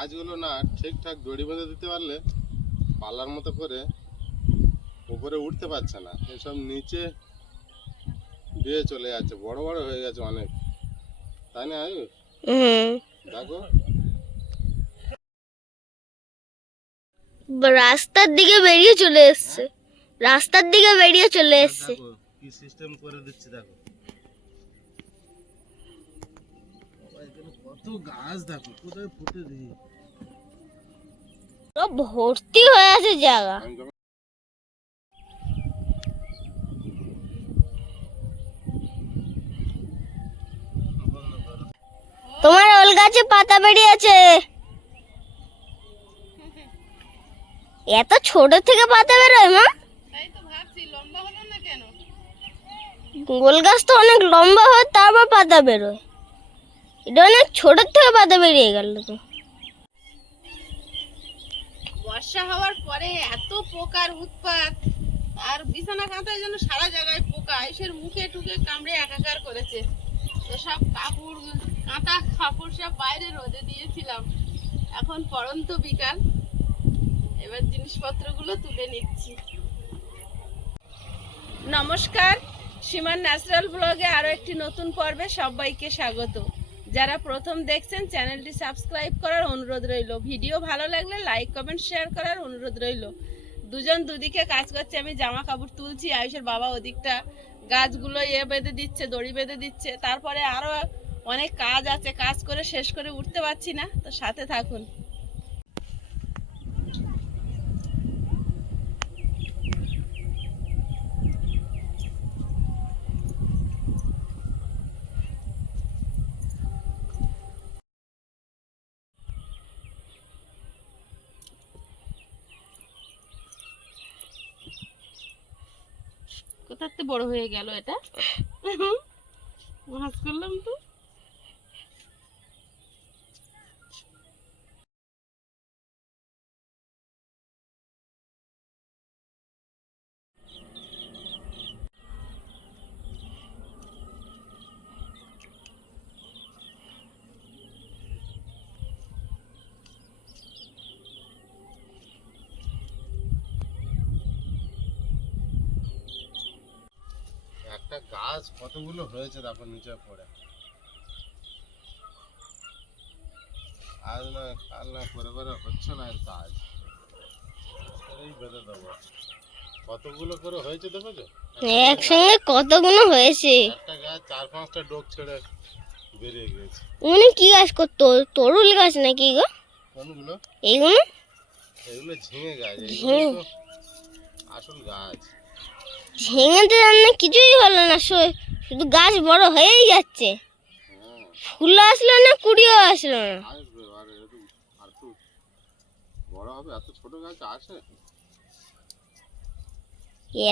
গাছগুলো না ঠিকঠাক দড়ি বেঁধে দিতে পারলে পালার মতো করে উপরে উঠতে পারছে না, এসব নিচে দিয়ে চলে যাচ্ছে, বড় বড় হয়ে গেছে অনেক, তাই না আয়ুষ? দেখো রাস্তার দিকে বেরিয়ে চলে এসছে, রাস্তার দিকে বেরিয়ে চলে এসছে। দেখো কি সিস্টেম করে দিচ্ছে, দেখো কত গাছ, দেখো কোথায় ফুটে দিয়ে সব ভর্তি হয়ে আছে জায়গা। তোমার ওল গাছে পাতা বেরিয়েছে, এত ছোট থেকে পাতা বেরোয় মা? গোল গাছ তো অনেক লম্বা হয় তারপর পাতা বেরোয়, এটা অনেক ছোট থেকে পাতা বেরিয়ে গেল তো। বর্ষা হওয়ার পরে এত পোকার উৎপাত, আর বিছানা কাঁথায় যেন সারা জায়গায় পোকা, এসের মুখে টুকে কামড়ে একাকার করেছে। তো সব কাপড় কাঁথা কাপড় সব বাইরে রোদে দিয়েছিলাম, এখন পড়ন্ত বিকাল, এবার জিনিসপত্রগুলো তুলে নিচ্ছি। নমস্কার, সীমার ন্যাচারাল ব্লগে আরও একটি নতুন পর্বে সবাইকে স্বাগত। যারা প্রথম দেখছেন চ্যানেলটি সাবস্ক্রাইব করার অনুরোধ রইল, ভিডিও ভালো লাগলে লাইক কমেন্ট শেয়ার করার অনুরোধ রইল। দুজন দুদিকে কাজ করছে, আমি জামা কাপড় তুলছি, আয়ুষের বাবা ওদিকটা গাছগুলো বেঁধে দিচ্ছে, দড়ি বেঁধে দিচ্ছে। তারপরে আরও অনেক কাজ আছে, কাজ করে শেষ করে উঠতে পারছি না, তো সাথে থাকুন। কোথাতে বড় হয়ে গেল এটা, মাছ করলাম তো। একটা গাছ কতগুলো হয়েছে দেখো নিচে পড়ে, আজ না কাল না করে করে হচ্ছে না এর কাজ, এই বেঁধে দেবো। কতগুলো করে হয়েছে দেখেছো, একসঙ্গে কতগুলো হয়েছে, একটা গাছ 4-5টা ডোক ছেড়ে বেরিয়ে গেছে। উনি কি গাছ করতো, তরুল গাছ নাকি গো? কোনগুলো? এইগুলো এগুলো ঝিঙে গাছ, এগুলো তো আসল গাছ। ঝিঙেতে রান্না কিছুই হলো না, শুধু গাছ বড় হয়েই যাচ্ছে, ফুল আসলো না, কুড়িও আসলো না। আসবে আর একটু বড় হবে, এত ছোট গাছ আসে?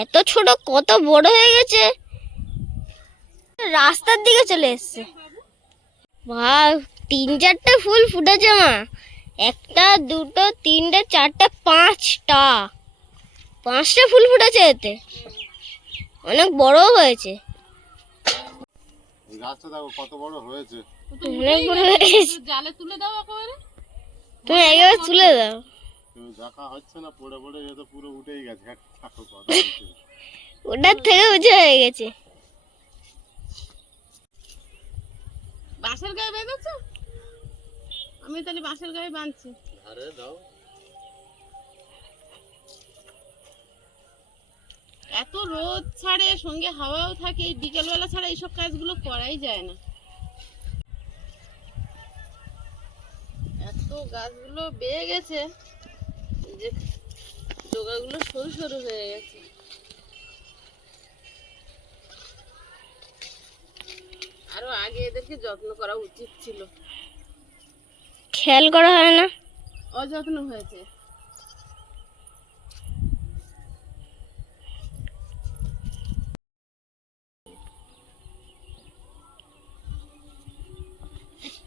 এত ছোট কত বড় হয়ে গেছে, রাস্তার দিকে চলে এসছে। ভাব 3-4টে ফুল ফুটেছে মা, 1টা 2টো 3টে 4টে 5টা ফুল ফুটেছে, এতে অনেক বড় হয়েছে। এই গাছটা দেখো কত বড় হয়েছে, অনেক বড় হয়েছে, জালে তুলে দাও একেবারে। তুমি একবার তুলে দাও। কেউ দেখা হচ্ছে না, পড়ে পড়ে যেত পুরো উঠেই গেছে, ওটার থেকে উঁচু হয়ে গেছে। বাঁশের গায়ে বেঁধেছো? আমি তাহলে বাঁশের গায়ে বাঁধছি। আরে দাও, এত রোদ ছাড়ে, সঙ্গে হাওয়াও থাকে, বিকেলবেলা ছাড়া এইসব কাজগুলো করাই যায় না। এত গাছগুলো বেয়ে গেছে যে ডগাগুলো সরু সরু হয়ে গেছে। আরো আগে এদেরকে যত্ন করা উচিত ছিল, খেয়াল করা হয় না, অযত্ন হয়েছে।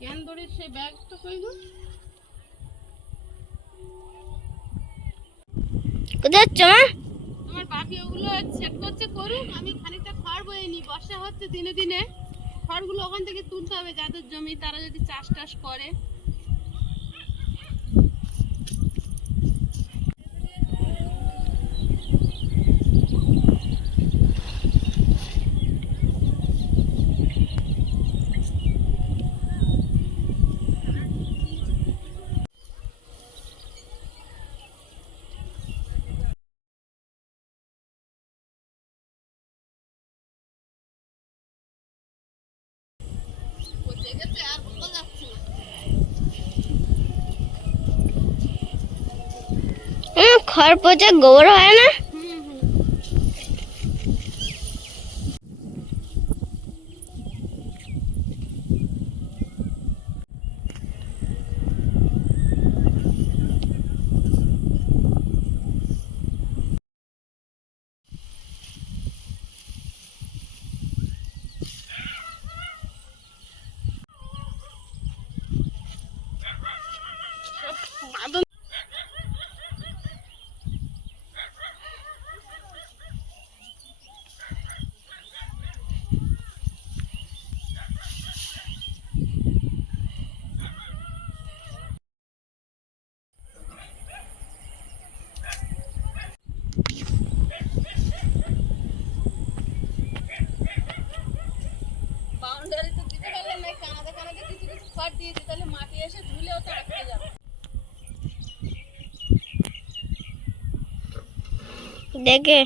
কেন দড়ির সেই ব্যাগটা কই গো? কোথায় যাচ্ছ মা? তোমার বাপি ওগুলো সেট করছে, করুক, আমি খানিকটা খড় বয়ে নি। বর্ষা হচ্ছে দিনে দিনে, খড়গুলো ওখান থেকে তুলতে হবে, যাদের জমি তারা যদি চাষ টাস করে। খড় পচা গোবর হয় না? বাউন্ডারি তো দিতে পারলে না, কানাতে কানাতে কিছু কিছু খড় দিয়ে দিই, তাহলে মাটি এসে ধুলেও তো আটকে যাবে। দেখে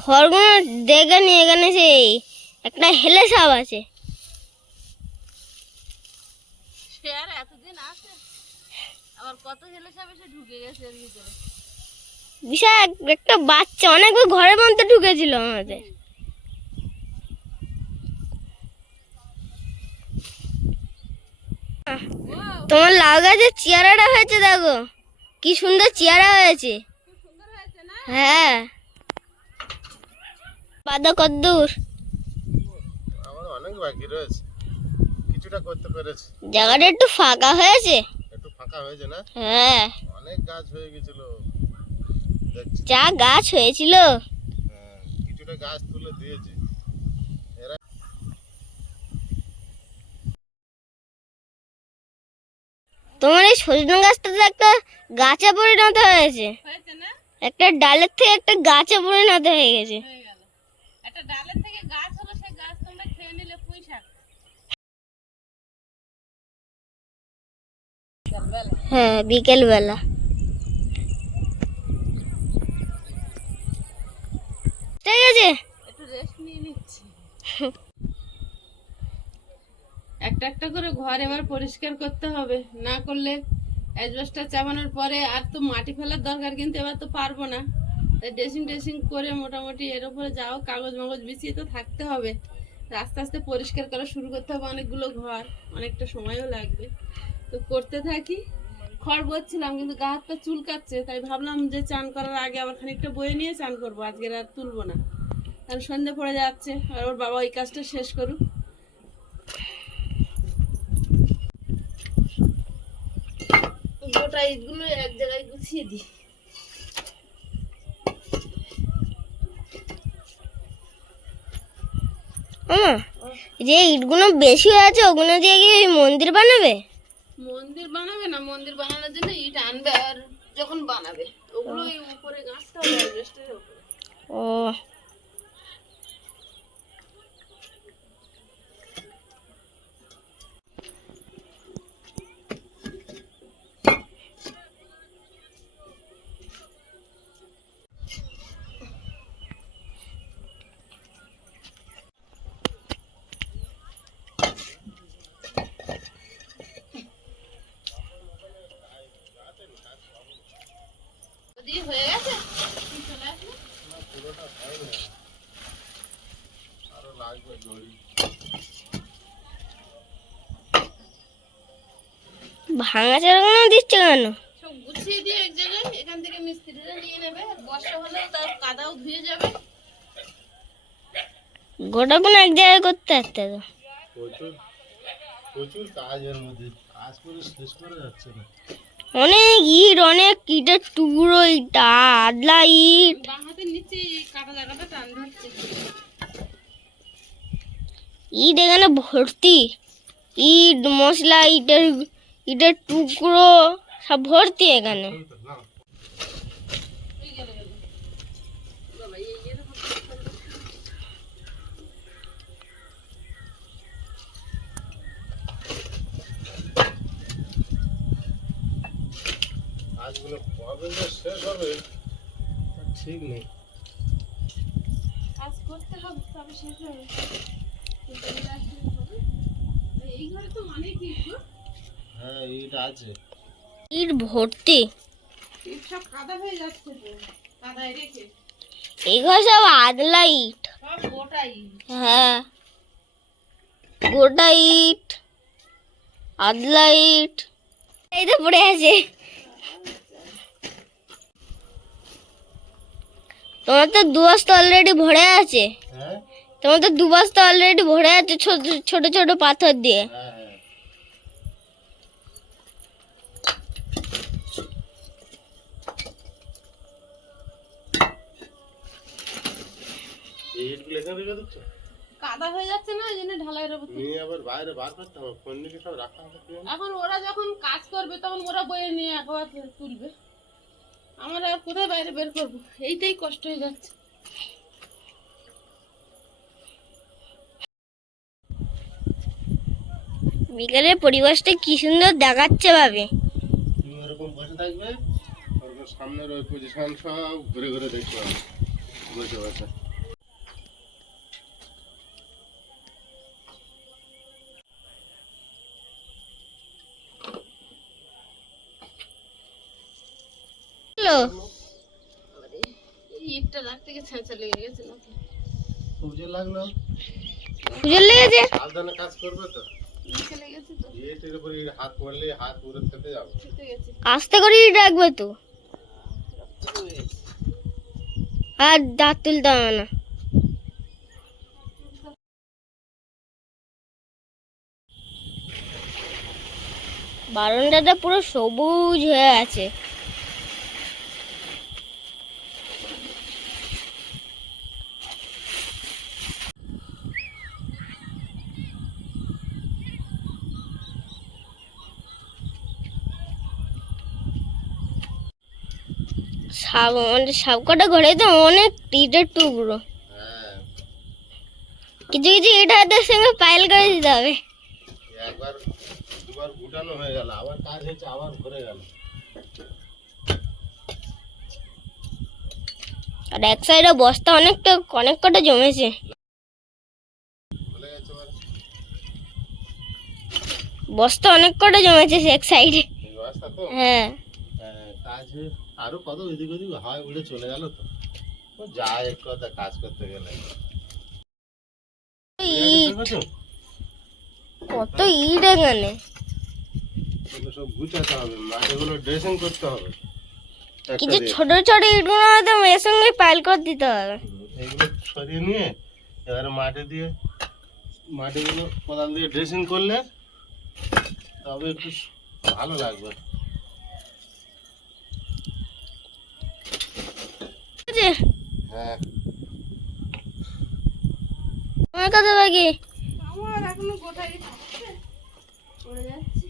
খড়গুলো দেখে নি, এখানে সেই একটা হেলে সাপ আছে। সে আর এতদিন আছে, আবার কত হেলে সাপ এসে ঢুকে গেছে এর ভিতরে। বিশাল একটা বাচ্চা অনেক ঘরের মধ্যে ঢুকেছিল আমাদের। তোমার লাউ গাছের চেয়ারাটা হয়েছে, দেখো কি সুন্দর চেয়ারা হয়েছে। সুন্দর হয়েছে না? হ্যাঁ, পাতা কদ্দূর? আমার অনেক বাকি রয়েছে, কিছুটা করতে পেরেছি। জায়গাটা একটু ফাঁকা হয়েছে। একটু ফাঁকা হয়েছে না? হ্যাঁ, অনেক গাছ হয়ে গেছিল দেখছি। যা গাছ হয়েছিল। হ্যাঁ, কিছুটা গাছ তুলে দিয়েছি। তোমার এই সজনে গাছটা তো একটা গাছে পরিণত হয়েছে। হয়েছে না? একটা ডালের থেকে একটা গাছে পরিণত হয়ে গেছে। হয়ে গেল, একটা ডালের থেকে গাছ হলো, সেই গাছ তোমরা খেয়ে নিলে পুঁই শাক। হ্যাঁ, বিকেল বেলা। ঠিক আছে, একটু রেস্ট নিয়ে নিচ্ছি। একটা একটা করে ঘর এবার পরিষ্কার করতে হবে, না করলে অ্যাজবেস্টার চাপানোর পরে আর তো মাটি ফেলার দরকার, কিন্তু এবার তো পারবো না। তাই ড্রেসিং ড্রেসিং করে মোটামুটি এর উপরে যাও কাগজ মাগজ বিছিয়ে তো থাকতে হবে। আস্তে আস্তে পরিষ্কার করা শুরু করতে হবে, অনেকগুলো ঘর, অনেকটা সময়ও লাগবে। তো করতে থাকি। খড় বচ্ছিলাম কিন্তু গা হাত পা চুলকাচ্ছে, তাই ভাবলাম যে চান করার আগে আবার খানিকটা বয়ে নিয়ে চান করবো, আজকের আর তুলবো না, কারণ সন্ধে পড়ে যাচ্ছে। আর ওর বাবা ওই কাজটা শেষ করুক। গোটা ইটগুলো এক জায়গায় গুছিয়ে দিই। যে ইটগুলো বেশি হয়েছে ওগুলো দিয়ে কি মন্দির বানাবে? মন্দির বানাবে না, মন্দির বানানোর জন্য ইট আনবে, আর যখন বানাবে ওগুলো ওই উপরে গাছটা হবে অ্যাজবেস্টারের উপরে। ও, ওদিকে হয়ে গেছে, তুমি চলে আসলে। পুরোটা হয়নি, আরো লাগবে দড়ি। ভাঙা চারাগুলো দিচ্ছে কেন? সব গুছিয়ে দিয়ে এক জায়গায়, এখান থেকে মিস্ত্রিরা নিয়ে নেবে, আর বর্ষা হলেও তার কাদাও ধুয়ে যাবে। গোটাগুলো এক জায়গায় করতে পারতে তো। প্রচুর প্রচুর কাজ এর মধ্যে, কাজ করে শেষ করা যাচ্ছে না। অনেক ইট, অনেক ইটের টুকরো, ইটা আদলা ইট। বাঁ হাতের নিচে এই কাটা জায়গাটা টান ধরছে। ইট এখানে ভর্তি, ইট মশলা, ইটের ইটের টুকরো সব ভর্তি এখানে। ওই গেল গেল বাবা, এই এর উপর কাজগুলো কবে যে শেষ হবে তা ঠিক নেই। কাজ করতে হবে। তবে শেষ হবে। এই ঘরে তো অনেক ইট গো। হ্যাঁ ইট আছে। ইট ভর্তি। ইট সব কাদা হয়ে যাচ্ছে তো, কাদায় রেখে এই ঘর সব আদলা ইট। সব গোটা ইট। হ্যাঁ, গোটা ইট, আদলা ইট, এই তো পড়ে আছে। তোমার তো 2 বস্তা অলরেডি ভরে আছে। হ্যাঁ তোমার তো 2 বস্তা অলরেডি ভরে আছে ছোট ছোট ছোট পাথর দিয়ে। হ্যাঁ হ্যাঁ। এই ইটগুলো এখানে রেখে দিচ্ছ? কাদা হয়ে যাচ্ছে না, এই জন্য ঢালাইয়ের উপর নিয়ে আবার বাইরে বার করতে হবে, ফোন নিয়ে সব রাখা হবে কি? এখন ওরা যখন কাজ করবে তখন ওরা বয়ে নিয়ে একবার তুলবে, আমরা আর কোথায় বাইরে বের করবো, এইটাই কষ্ট হয়ে যাচ্ছে। বিকেলের পরিবেশটা কি সুন্দর দেখাচ্ছে ভাবে। তুমি ওরকম বসে থাকবে, ওরকম সামনের ওই পজিশন সব ঘুরে ঘুরে দেখতে হবে বসে বসে। হ্যালো, এই ইটটা রাখতে গিয়ে ছেঁচা লেগে গেছে নাকি? খুঁজে লাগলো, পুজোর লেগেছে। সাবধানে কাজ করবে তো। নিচে লেগেছে তো, এটির উপরে হাত পড়লে হাত পুরো খেতে যাবে। খেতে গেছে। আস্তে করেই রাখবে তো, আর দাঁত তুলতে হবে না। বারান্দাটা পুরো সবুজ হয়ে আছে। সবকটা ঘরে তো অনেক ইটের টুকরো। হ্যাঁ কিছু কিছু ইট হাতের সঙ্গে পাইল করে দিতে হবে। একবার দুবার গুটানো হয়ে গেল, আবার কাজ হয়েছে, আবার ভরে গেল। আর এক সাইডে বস্তা অনেক কটা জমেছে। ভুলে গেছে এবার। বস্তা অনেক কটা জমেছে এক সাইডে। এই রাস্তা তো হ্যাঁ, কাজ আরো কত এদিক ওদিক হয় উড়ে চলে গেল তো। ও যায় এক কথা কাজ করতে গেলে। ইট, দেখেছো? কত ইট এখানে। এগুলো সব গুছাতে হবে, মাটিগুলো ড্রেসিং করতে হবে একটা কিছু দিয়ে। ছোট ছোট ইটগুলো হয়তো এর সঙ্গে পাইল করে দিতে হবে। এগুলো সরিয়ে নিয়ে এবারে মাটিগুলো কোদাল দিয়ে ড্রেসিং করলে তবে একটু ভালো লাগবে। ঠিক আছে? হ্যাঁ তোমার কথা বাকি। আমার এখনো গোটাই থাকছে, পড়ে যাচ্ছে।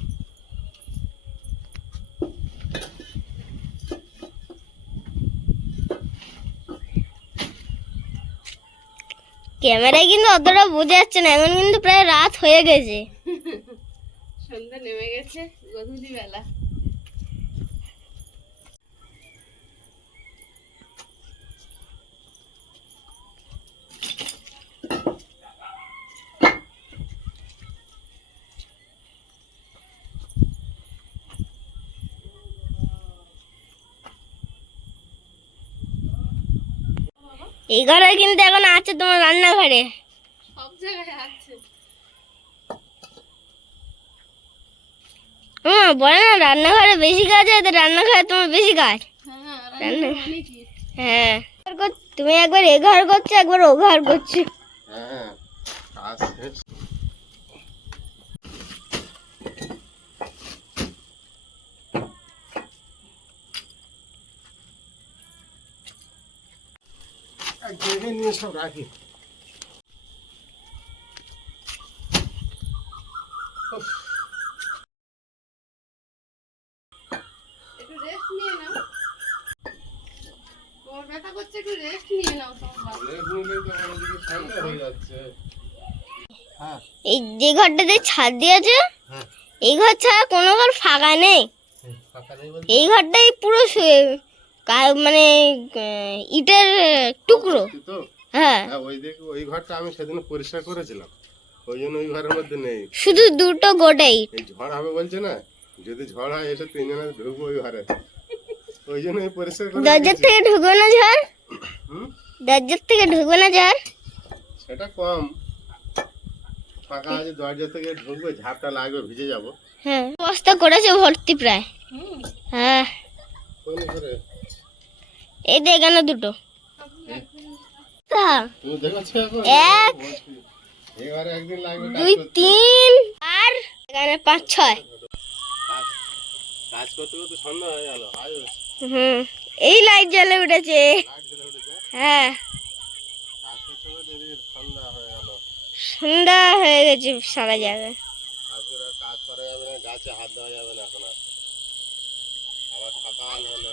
ক্যামেরায় কিন্তু অতটা বোঝা যাচ্ছে না, এখন কিন্তু প্রায় রাত হয়ে গেছে। সন্ধ্যা নেমে গেছে, গধূলি বেলা। এই ঘরে কিন্তু এখন আছে তোমার রান্নাঘরে। সব জায়গায় আছে। বলে না রান্নাঘরে বেশি কাজ হয়, তো রান্নাঘরে তোমার বেশি কাজ। হ্যাঁ, রান্না, অনেক ইট। হ্যাঁ তুমি একবার এ ঘর করছো, একবার ও ঘর করছো। হ্যাঁ কাজ শেষ। দেখে নিয়ে সব রাখি। উফ, একটু রেস্ট নিয়ে নাও, কোমর ব্যথা করছে, একটু রেস্ট নিয়ে নাও সব। লেজ নিলেই তো আমার এদিকে সন্ধ্যা হয়ে যাচ্ছে। হ্যাঁ এই যে ঘরটাতে ছাদ দিয়েছে, হ্যাঁ এই ঘর ছাড়া কোনো ঘর ফাঁকা নেই। ফাঁকা নেই বলতে? এই ঘরটাই পুরো মানে ইটের টুকরো। তো হ্যাঁ, হ্যাঁ ওই দিকে ওই ঘরটা আমি সেদিন পরিষ্কার করেছিলাম, ওই জন্য ওই ঘরের মধ্যে নেই। শুধু দুটো গোটাই। এই ঝড় হবে বলছে না, যদি ঝড় হয় এসে তিনজনে ঢুকবো ওই ঘরে, ওই জন্য আমি পরিষ্কার করে দরজার রেখেছি। থেকে ঢুকবে না ঝড়? হুম? দরজার থেকে ঢুকবে না ঝড়? সেটা কম, ফাঁকা আছে, দরজা থেকে ঢুকবে, ঝাপটা লাগবে, ভিজে যাবো। হ্যাঁ, বস্তা করেছে ভর্তি প্রায়। হ্যাঁ, কোন ঘরে? এই যে এখানে দুটো। তা, তুমি দেখেছো এখন? এক, বলছি, এই ঘরে একদিন লাগবে কাজ 2, করতে। 3 আর এখানে 5, 6। কাজ করতে করতে সন্ধ্যা হয়ে গেল, আজ হুম, এই লাইট জ্বলে উঠেছে। লাইট জ্বলে উঠেছে। হ্যাঁ, কাজ করতে করতে এদিকে সন্ধ্যা হয়ে গেল। সন্ধ্যা হয়ে গেছে সারা জায়গায়। আজকে আর কাজ করা যাবে না, গাছে হাত দেওয়া যাবে না এখন আর। আবার সকাল হলে